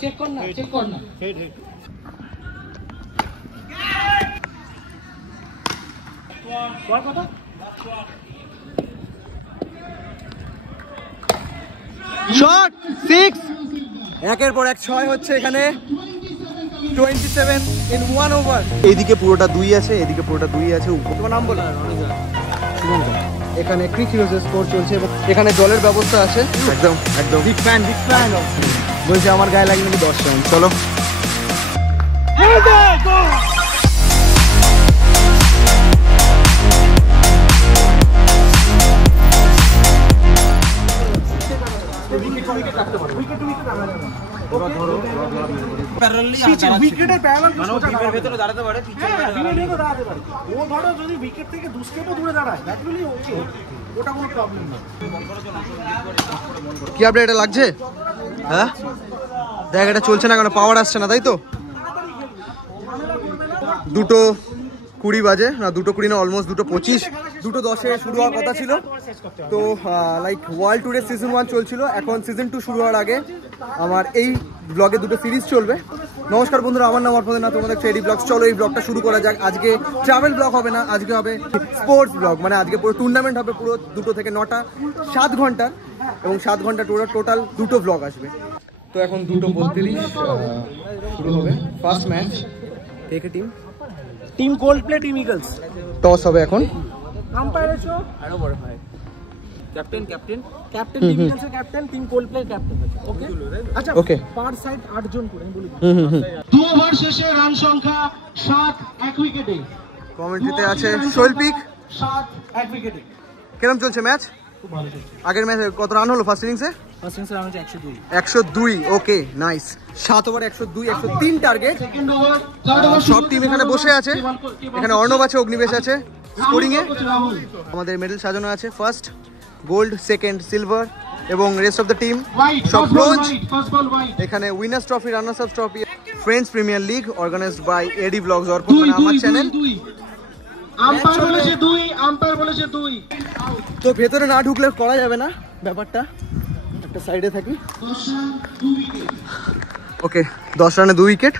Check কর না, check কর না। শট 6 একের পর এক 6 হচ্ছে এখানে 27 ইন 1 ওভার। এইদিকে পুরোটা 2 আছে, এদিকে পুরোটা 2 আছে। তোমার নাম বলো? শুভঙ্কর। এখানে ক্রিক হিরোজের স্কোর চলছে এবং এখানে জলের ব্যবস্থা আছে। একদম একদম বিগ ফ্যান বলছে আমার গায়ে লাগে নাকি 10 রান। চলো কি আপডেট এটা লাগছে? হ্যাঁ দেখ এটা চলছে না কেন, পাওয়ার আসছে না তাই তো। 2:20 বাজে, না 2:20 না, অলমোস্ট 2:25। 2:10-এ শুরু হওয়ার কথা ছিল। তো লাইক ওয়ার্ল্ড ট্যুরের সিজন 1 চলছিল, এখন সিজন 2 শুরু হওয়ার আগে আমার এই ব্লগে 2টো সিরিজ চলবে। নমস্কার বন্ধুরা, আমার নাম অর্পণ, তোমাদের এডি ব্লগস। চলো এই ব্লগটা শুরু করা যাক। আজকে ট্রাভেল ব্লগ হবে না, আজকে হবে স্পোর্টস ব্লগ। মানে আজকে পুরো টুর্নামেন্ট হবে, পুরো 2 থেকে 9টা 7 ঘন্টা, এবং 7 ঘন্টা টোটাল 2টো ব্লগ আসবে। তো এখন 2:32 শুরু হবে ফার্স্ট ম্যাচ। কে team? Team Coldplay, team Eagles. Toss হবে এখন। আম্পায়ার আছো? আরো বড় ভাই। ক্যাপ্টেন টিম ইগলসের ক্যাপ্টেন, টিম কোল্ডপ্লে ক্যাপ্টেন আছে। ওকে আচ্ছা, ওকে। পার সাইড 8 জন করে আমি বলি। 2 ওভার শেষে রান সংখ্যা 7, 1 উইকেটে। কমেন্ট্রিতে আছে শৈল্পিক। 7, 1 উইকেটে। কেমন চলছে ম্যাচ? খুব ভালো চলছে। আগের ম্যাচে কত রান হলো ফার্স্ট ইনিংসে? ফার্স্ট ইনিংসে রান হচ্ছে 102। 102, okay nice. 7 over 102, 103 target. Second over, third over সব টিম এখানে বসে আছে। এখানে অর্ণব আছে, অগ্নিবেশ আছে স্কোরিং এ। আমাদের মেডেল সাজানো আছে, ফার্স্ট গোল্ড, সেকেন্ড সিলভার, এবং রেস্ট অফ দ্য টিম সব ব্রোঞ্জ। এখানে winners trophy, runners up trophy, friends premier league organised by AD Blogs Arpan, মানে আমার চ্যানেল। আম্পায়ার বলেছে 2, আম্পায়ার বলেছে 2। তো ভেতরে না ঢুকলে করা যাবে না ব্যাপারটা, একটা সাইডে থাকি। ওকে 10 রানে 2 উইকেট,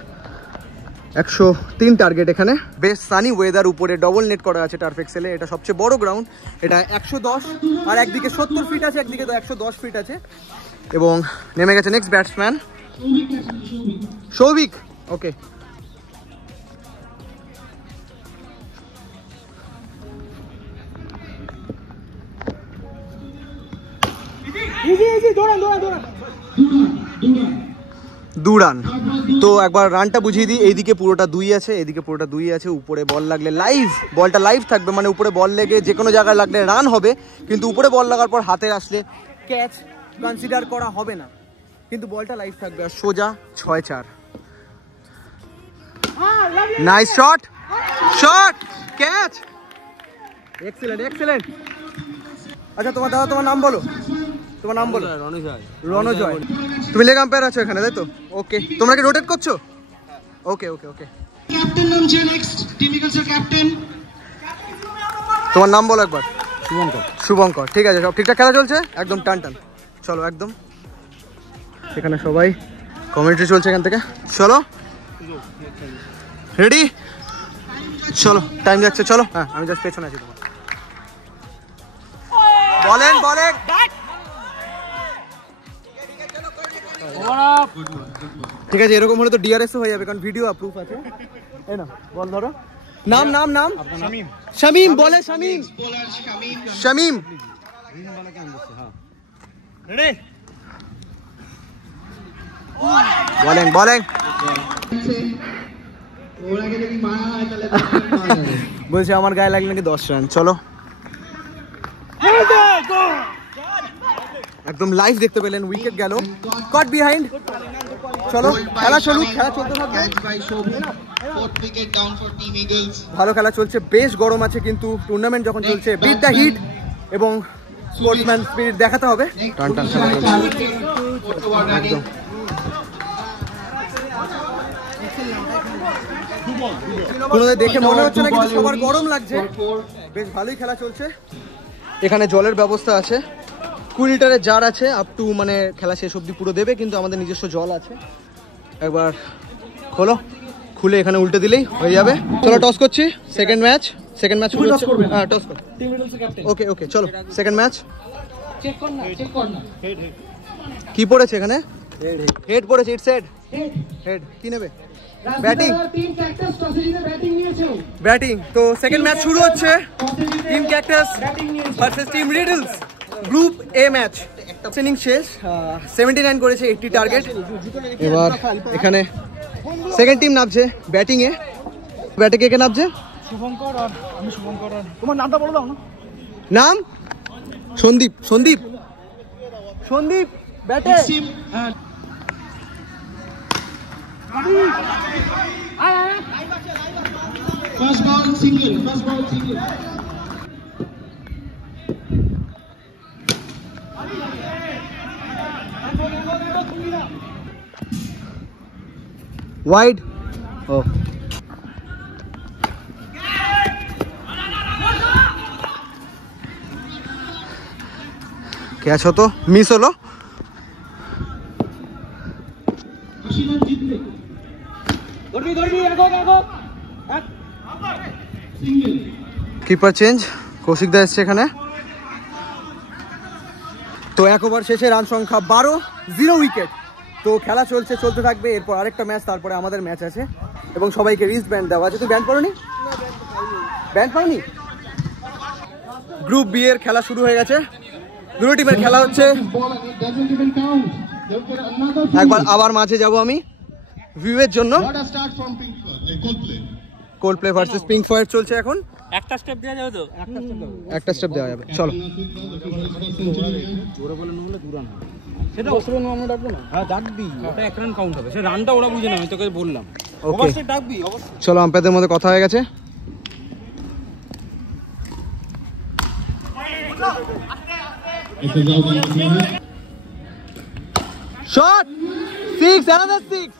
103 টার্গেট। এখানে বেশ সানি ওয়েদার, উপরে ডবল নেট করা আছে টার্ফ এক্সেলে। এটা সবচেয়ে বড় গ্রাউন্ড, এটা 110, আর একদিকে 70 ফিট আছে, একদিকে তো 110 ফিট আছে। এবং নেমে গেছে নেক্সট ব্যাটসম্যান সৌভিক। ওকে দু রান। তো একবার রানটা বুঝিয়ে দিই। এইদিকে পুরোটা 2 আছে, এইদিকে পুরোটা 2 আছে। উপরে বল লাগলে লাইভ, বলটা লাইভ থাকবে, মানে উপরে বল লেগে যে কোনো জায়গায় লাগলে রান হবে, কিন্তু উপরে বল লাগার পর হাতে আসলে ক্যাচ কনসিডার করা হবে না, কিন্তু বলটা লাইভ থাকবে। আর সোজা 6-4। Nice shot, shot, catch, excellent excellent. আচ্ছা তোমার দাদা, তোমার নাম বলো, তোমার নাম বলো। রণজয়। তুমি লেগ আম্পায়ার আছো এখানে তাই তো? ওকে, তোমরা কি রোটেট করছো? ওকে ওকে ওকে। ক্যাপ্টেন নামছে নেক্সট, টিম ইগলসের ক্যাপ্টেন। তোমার নাম বলো একবার। শুভঙ্কর। শুভঙ্কর, ঠিক আছে। সব ঠিকঠাক খেলা চলছে একদম টান টান। চলো একদম। এখানে সবাই কমেন্ট্রি চলছে এখান থেকে। চলো রেডি, চলো টাইম যাচ্ছে। চলো, হ্যাঁ আমি জাস্ট পেছনে আছি তোমার। বলেন বলেন। ঠিক আছে, এরকম হলে তো ডিআরএস হয়ে যাবে, কারণ ভিডিও অ্যাপ্রুভ আছে। এই না, বল ধরো। নাম নাম নাম শামিম। বলে শামিম, শামিম। বলেন বলেন। বলছে আমার গায়ে লাগলে নাকি 10 রান। চলো একদম লাইভ দেখতে পেলেন, উইকেট গেল, কট বিহাইন্ড। চলো খেলা চলুক, খেলা চলতে থাকবে। ভালো খেলা চলছে, বেশ গরম আছে, কিন্তু টুর্নামেন্ট যখন চলছে বিট দ্য হিট এবং স্পোর্টসম্যান স্পিরিট দেখাতে হবে। টান টান খেলা চলছে একদম। কোনোদের দেখে মনে হচ্ছে না কিন্তু সবার গরম লাগছে, বেশ ভালোই খেলা চলছে। এখানে জলের ব্যবস্থা আছে, 20 লিটারের জার আছে, আপ টু মানে খেলা শেষ অবধি পুরো দেবে, কিন্তু আমাদের নিজস্ব জল আছে। একবার খোলো, খুলে এখানে উল্টে দিলেই হয়ে যাবে। চলো টস করছি, সেকেন্ড ম্যাচ শুরু হচ্ছে। হ্যাঁ টস কর। ওকে ওকে চলো সেকেন্ড ম্যাচ। চেক কর না। কি পড়েছে এখানে? হেড পড়েছে, ইটস হেড। কি নেবে? ব্যাটিং। ব্যাটিং। তো সেকেন্ড ম্যাচ শুরু হচ্ছে। Team cactus versus team riddles, group এ ম্যাচ। ইনিংস শেষ, 79 করেছে, 80 টার্গেট। এবার এখানে সেকেন্ড টিম নামছে ব্যাটিং এ। ব্যাটে কে নামছে? শুভঙ্কর আর আমি। শুভঙ্কর আর তোমার নামটা বলে দাও না। নাম সন্দীপ ব্যাটে। First ball single. Wide. Oh. Catch হতো, মিস হলো। কিপার চেঞ্জ, কৌশিক দা এসছে এখানে। তো 1 ওভার শেষে রান সংখ্যা 12, 0 উইকেট। তো খেলা চলতে থাকবে। এরপর আরেকটা ম্যাচ, তারপরে আমাদের ম্যাচ আছে এবং সবাইকে রিস্ট ব্যান্ড দেওয়া আছে। তুমি ব্যান্ড পাওনি? গ্রুপ বি এর খেলা শুরু হয়ে গেছে। দুটো টিমের খেলা হচ্ছে। একবার আবার মাঝে যাব আমি ভিউয়ের জন্য। কোল্ডপ্লে ভার্সেস পিঙ্ক ফ্লয়েড চলছে এখন। একটা স্টেপ দেওয়া যাবে তো? একটা স্টেপ দেওয়া যাবে, চলো। জোরে বলে নহলে দুরান হবে। সেটা অসুবিধা আমরা ডাকবো না। হ্যাঁ ডাকবি, ওটা এক রান কাউন্ট হবে। সে রানটা ওরা বুঝে না, আমি তোকে বললাম। অবশ্যই ডাকবি, অবশ্যই। চলো, আম্পায়ারদের মধ্যে কথা হয়ে গেছে। Shot 6, another 6.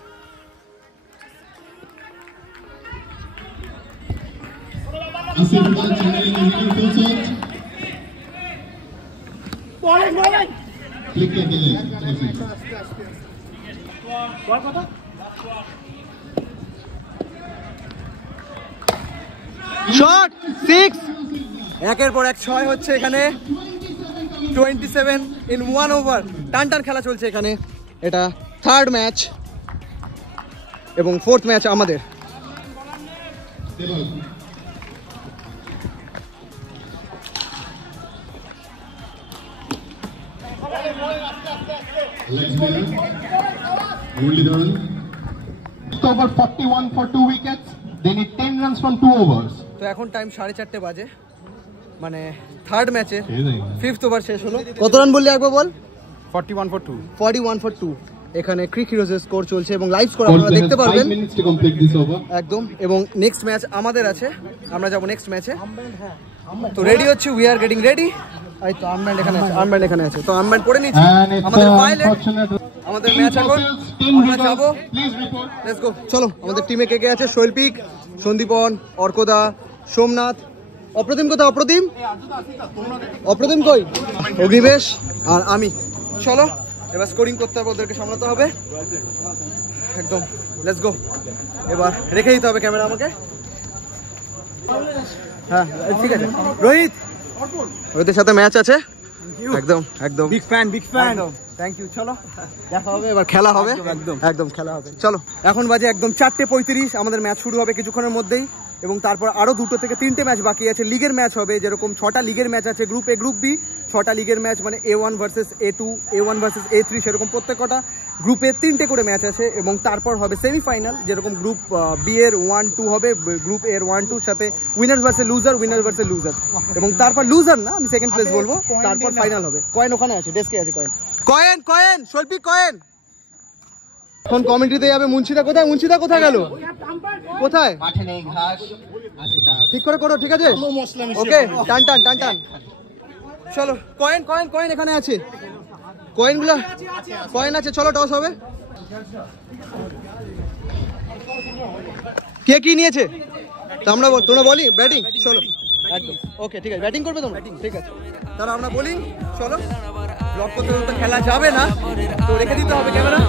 শট 6, একের পর এক 6 হচ্ছে এখানে। 27 in 1 ওভার। টান খেলা চলছে এখানে। এটা থার্ড ম্যাচ এবং ফোর্থ ম্যাচ আমাদের। Over 41 for 2 wickets. They need 10 runs from 2 overs. তো এখন টাইম 4:30 বাজে, মানে থার্ড ম্যাচে ফিফথ ওভার শেষ হলো। কত রান বললি একবার বল? 41 for 2। এখানে ক্রিক হিরোজের স্কোর চলছে এবং লাইভ স্কোর আপনারা দেখতে পারবেন একদম। এবং নেক্সট ম্যাচ আমাদের আছে, আমরা যাব নেক্সট ম্যাচে। তো রেডি হচ্ছে, উই আর গেটিং রেডি। এই তো আর্মব্যান্ড এখানে আছে, তো আর্মব্যান্ড পরে নিচ্ছি। আমাদের পাইলট, আমাদের ম্যাচ এখন আমরা যাবো। লেটস গো, চলো। আমাদের টিমে কে আছে? শৈল্পিক, সন্দীপন, অর্কদা, সোমনাথ, অপ্রতিম কোথায়? অপ্রতিম কই? অগ্নিবেশ আর আমি। চলো, এবার স্কোরিং করতে হবে, ওদেরকে সামলাতে হবে একদম। Let's go. এবার রেখে দিতে হবে ক্যামেরা আমাকে। হ্যাঁ ঠিক আছে। রোহিতের সাথে ম্যাচ আছে একদম। Big fan. Thank you. চলো দেখা হবে, এবার খেলা হবে একদম খেলা হবে। চলো, এখন বাজে একদম 4:35। আমাদের ম্যাচ শুরু হবে কিছুক্ষণের মধ্যেই এবং তারপর আরো 2 থেকে 3টে ম্যাচ বাকি আছে। লিগের ম্যাচ হবে, যেরকম 6টা লিগের ম্যাচ আছে গ্রুপ এ গ্রুপ বি। 6টা লিগের ম্যাচ মানে A1 versus A2, A1 versus A3, সেরকম প্রত্যেকটা গ্রুপে 3টে করে ম্যাচ আছে। এবং তারপর হবে সেমিফাইনাল, যেরকম গ্রুপ বি এর 1-2 হবে, গ্রুপ এর 1-2 সাথে উইনার্স ভার্সেস লুজার। এবং তারপর লুজার না, আমি সেকেন্ড প্লেস বলবো, তারপর ফাইনাল হবে। কয়েন ওখানে আছে, ডেস্কে আছে কয়েন। শৈল্পিক কয়েন। এখন কমিটিতে যাবে। মুন্সিদা কোথায় গেল? কোথায়? ঠিক করে করো, ঠিক আছে? ওকে, টান। চলো, কয়েন এখানে আছে, কয়েন আছে। চলো, টস হবে। কে কি নিয়েছে? তোমরা বলি ব্যাটিং। চলো একদম ওকে, ঠিক আছে। ব্যাটিং করবে তোমরা? ঠিক আছে, তাহলে আমরা বলি। চলো, ব্লক করতে খেলা যাবে না, তো রেখে দিতে হবে ক্যামেরা।